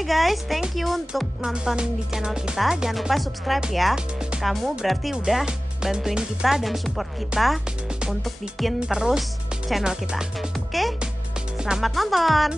Bye guys, thank you untuk nonton di channel kita. Jangan lupa subscribe ya. Kamu berarti udah bantuin kita dan support kita untuk bikin terus channel kita. Oke? Selamat nonton.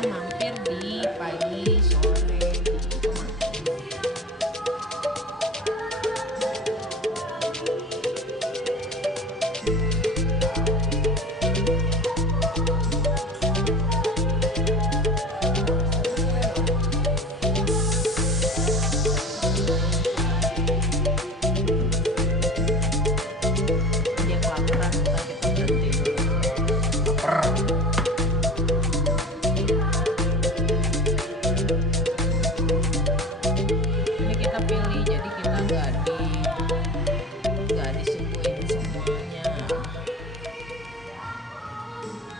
Mampir di pagi sore di Kemang. Dia kelaparan, ntar kita berhenti dulu. Ini kita pilih, jadi kita nggak disuguhin semuanya.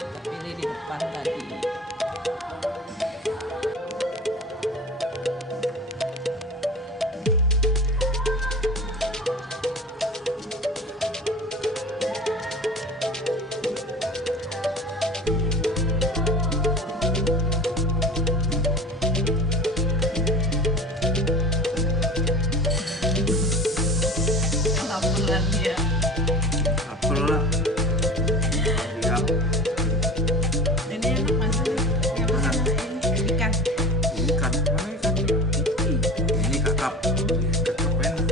Kita pilih di depan tadi. Laporan dia. Apel lah. Ya, Ini enak masih yang mana ini ikan. ikan. Mana ikan? Ini kakap. Kakap enak.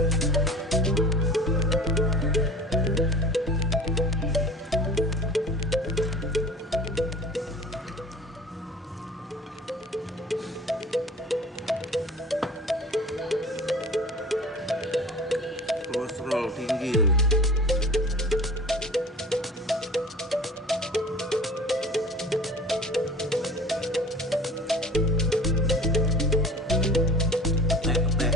Kolesterol tinggi. Petek.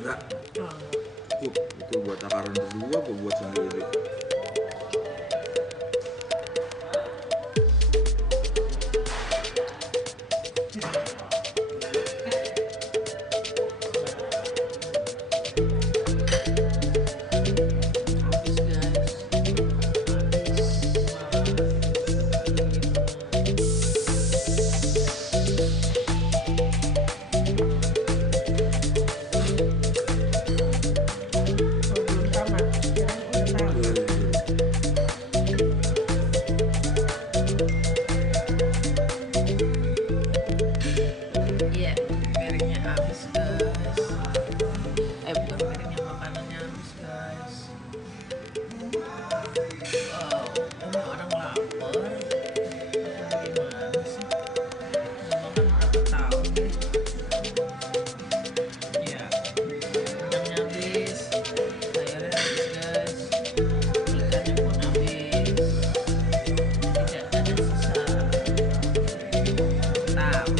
Enggak, cukup. Itu buat takaran berdua, gue buat sendiri. Belum tamat, kirain udah tamat. Iya, piringnya habis guys. Bukan piringnya, makanannya habis guys. Wow, ini orang lapar. Atau gimana sih? Udah makan berapa tahun deh? Iya, rendangnya habis, sayurnya habis guys, ikannya pun habis, tidak ada sisa. Tahu.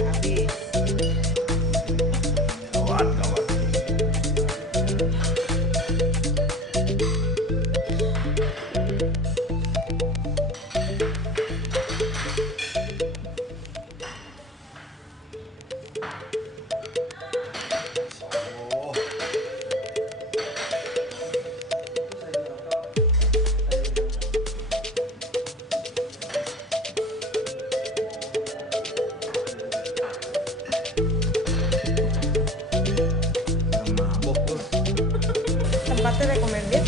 Habis. Kawan. Oh. Mabok tuh. Tempatnya recommended,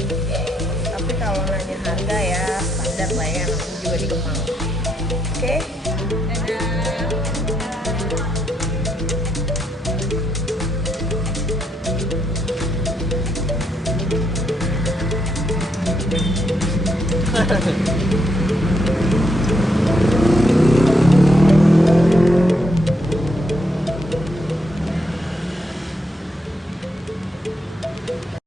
tapi kalau nanya harga ya standar lah ya, namanya juga di Kemang. Oke, dadah.